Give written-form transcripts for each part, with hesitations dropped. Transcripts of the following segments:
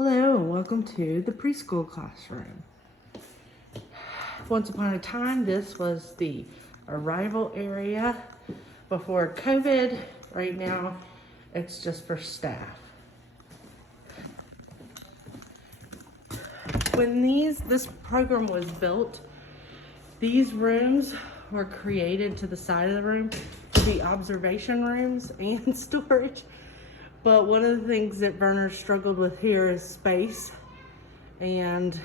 Hello and welcome to the preschool classroom. Once upon a time, this was the arrival area before COVID. Right now, it's just for staff. When this program was built, these rooms were created to the side of the room to be observation rooms and storage. But one of the things that Werner struggled with here is space, and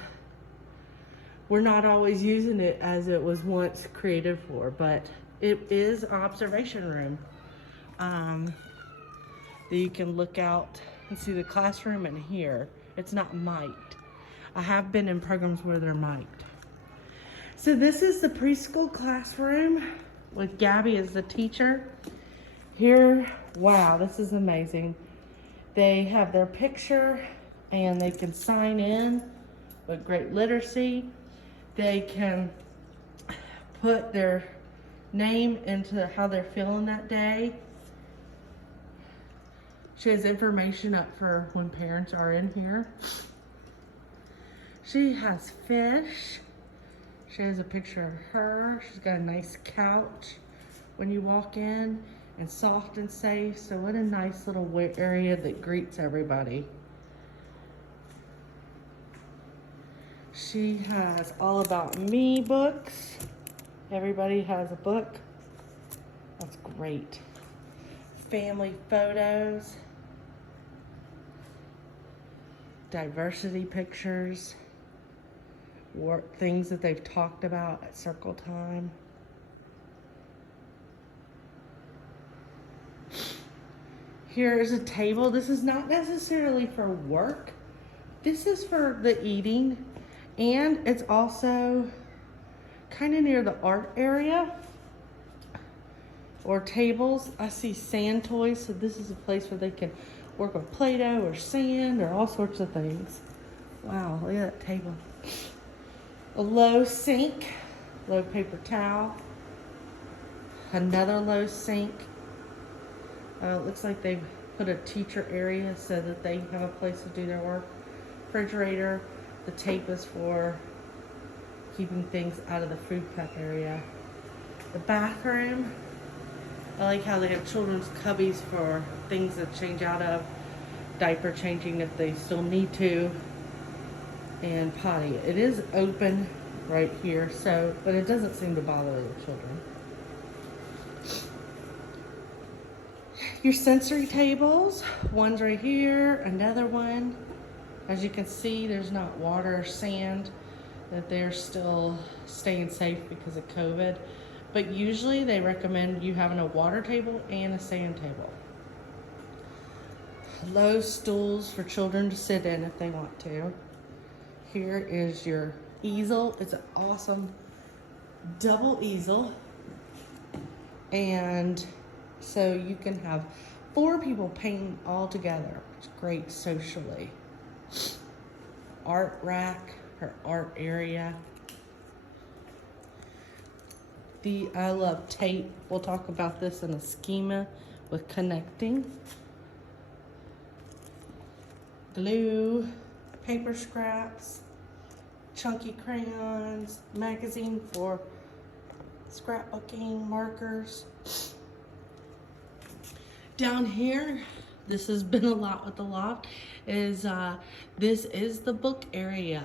we're not always using it as it was once created for, but it is an observation room. You can look out and see the classroom in here. It's not mic'd. I have been in programs where they're mic'd. So this is the preschool classroom with Gabby as the teacher. Here, wow, this is amazing. They have their picture and they can sign in with great literacy. They can put their name into how they're feeling that day. She has information up for when parents are in here. She has fish. She has a picture of her. She's got a nice couch when you walk in, and soft and safe. So what a nice little area that greets everybody. She has all about me books. Everybody has a book. That's great. Family photos. Diversity pictures. Work things that they've talked about at circle time. Here is a table. This is not necessarily for work. This is for the eating, and it's also kind of near the art area or tables. I see sand toys, so this is a place where they can work with Play-Doh or sand or all sorts of things. Wow, look at that table. A low sink, low paper towel, another low sink. It looks like they've put a teacher area so that they have a place to do their work. Refrigerator. The tape is for keeping things out of the food prep area. The bathroom. I like how they have children's cubbies for things to change out of. Diaper changing if they still need to. And potty. It is open right here, but it doesn't seem to bother the children. Your sensory tables, one's right here, another one. As you can see, there's not water or sand, that they're still staying safe because of COVID. But usually they recommend you having a water table and a sand table. Low stools for children to sit in if they want to. Here is your easel. It's an awesome double easel. And so you can have 4 people painting all together. It's great socially. Art rack, her art area. I love tape. We'll talk about this in a schema with connecting. Glue, paper scraps, chunky crayons, magazine for scrapbooking, markers. Down here, this has been a lot with the loft, this is the book area.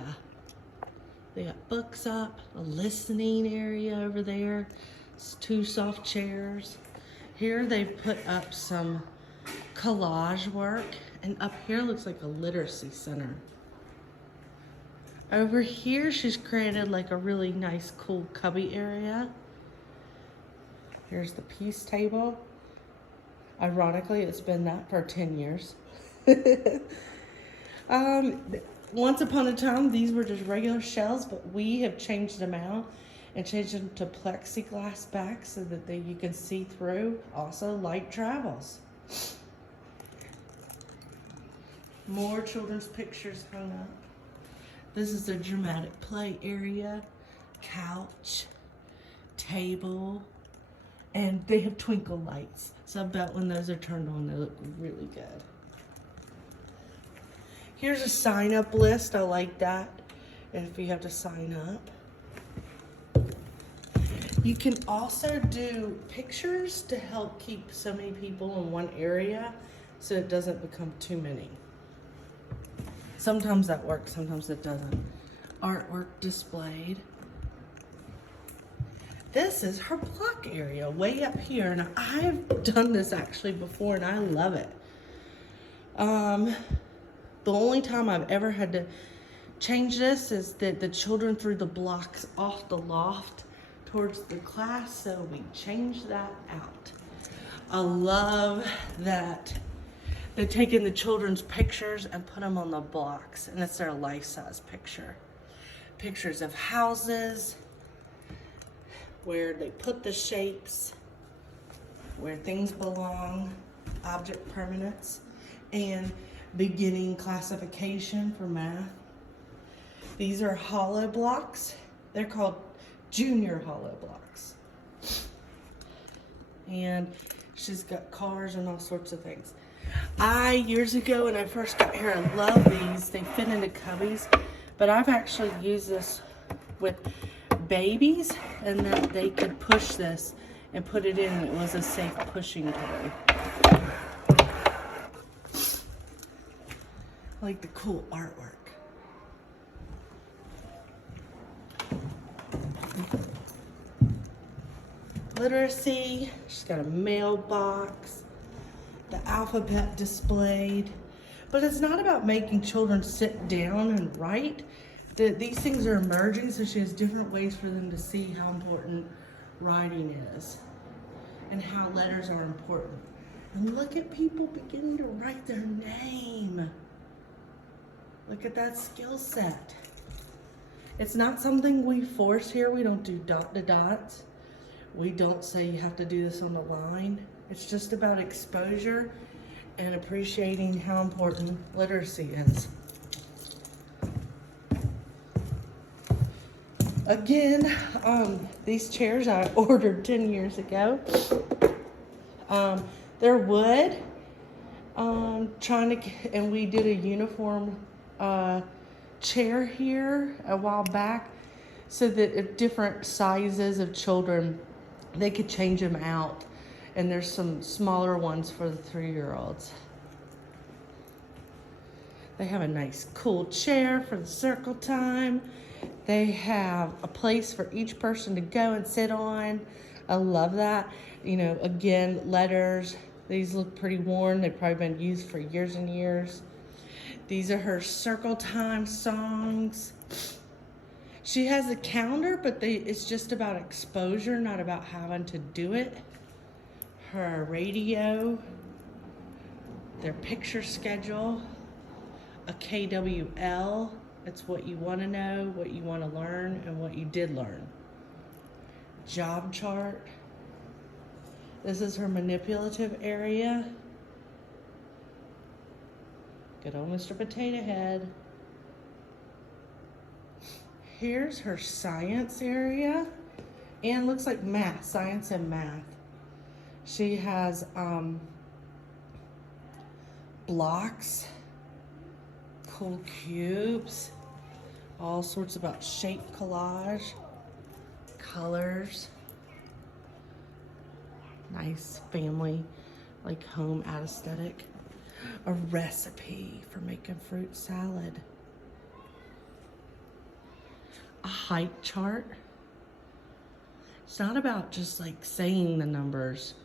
They got books up, a listening area over there. It's 2 soft chairs. Here they've put up some collage work, and up here looks like a literacy center. Over here, she's created like a really nice, cool cubby area. Here's the peace table. Ironically, it's been that for 10 years. Once upon a time, these were just regular shelves, but we have changed them out and changed them to plexiglass back so that you can see through. Also, light travels. More children's pictures hung up. This is the dramatic play area, couch, table, and they have twinkle lights. So I bet when those are turned on, they look really good. Here's a sign up list. I like that. If you have to sign up. You can also do pictures to help keep so many people in one area so it doesn't become too many. Sometimes that works, sometimes it doesn't. Artwork displayed. This is her block area way up here, and I've done this actually before and I love it. The only time I've ever had to change this is that the children threw the blocks off the loft towards the class, so we changed that out. I love that they're taking the children's pictures and put them on the blocks, and it's their life-size picture. Pictures of houses, where they put the shapes, where things belong, object permanence, and beginning classification for math. These are hollow blocks. They're called junior hollow blocks. And she's got cars and all sorts of things. Years ago when I first got here, I love these. They fit into cubbies, but I've actually used this with babies, and that they could push this and put it in, and it was a safe pushing toy. I like the cool artwork. Literacy, she's got a mailbox, the alphabet displayed. But it's not about making children sit down and write. These things are emerging, so she has different ways for them to see how important writing is and how letters are important. And look at people beginning to write their name. Look at that skill set. It's not something we force here. We don't do dot to dots. We don't say you have to do this on the line. It's just about exposure and appreciating how important literacy is. Again, these chairs I ordered 10 years ago. They're wood. And we did a uniform chair here a while back so that if different sizes of children, they could change them out. And there's some smaller ones for the 3-year-olds. They have a nice cool chair for the circle time. They have a place for each person to go and sit on. I love that. You know, again, letters. These look pretty worn. They've probably been used for years and years. These are her circle time songs. She has a calendar, but it's just about exposure, not about having to do it. Her radio, their picture schedule, a KWL. It's what you want to know, what you want to learn, and what you did learn. Job chart. This is her manipulative area. Good old Mr. Potato Head. Here's her science area. And looks like math, science and math. She has blocks, cool cubes, all sorts about shape collage, colors, nice family, like home aesthetic, a recipe for making fruit salad, a height chart. It's not about just like saying the numbers,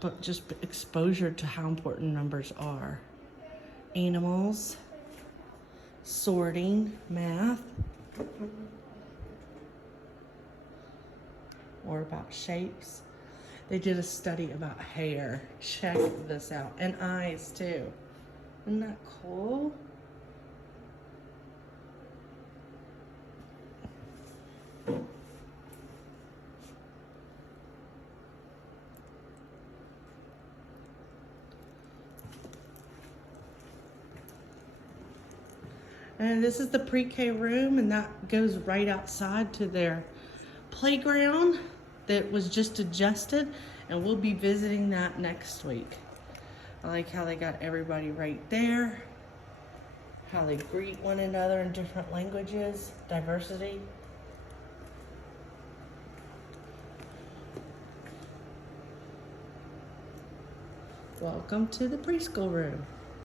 but just exposure to how important numbers are. Animals, sorting, math, or about shapes. They did a study about hair. Check this out. And eyes too. Isn't that cool? And this is the pre-K room, and that goes right outside to their playground that was just adjusted, and we'll be visiting that next week. I like how they got everybody right there. how they greet one another in different languages, diversity. Welcome to the preschool room.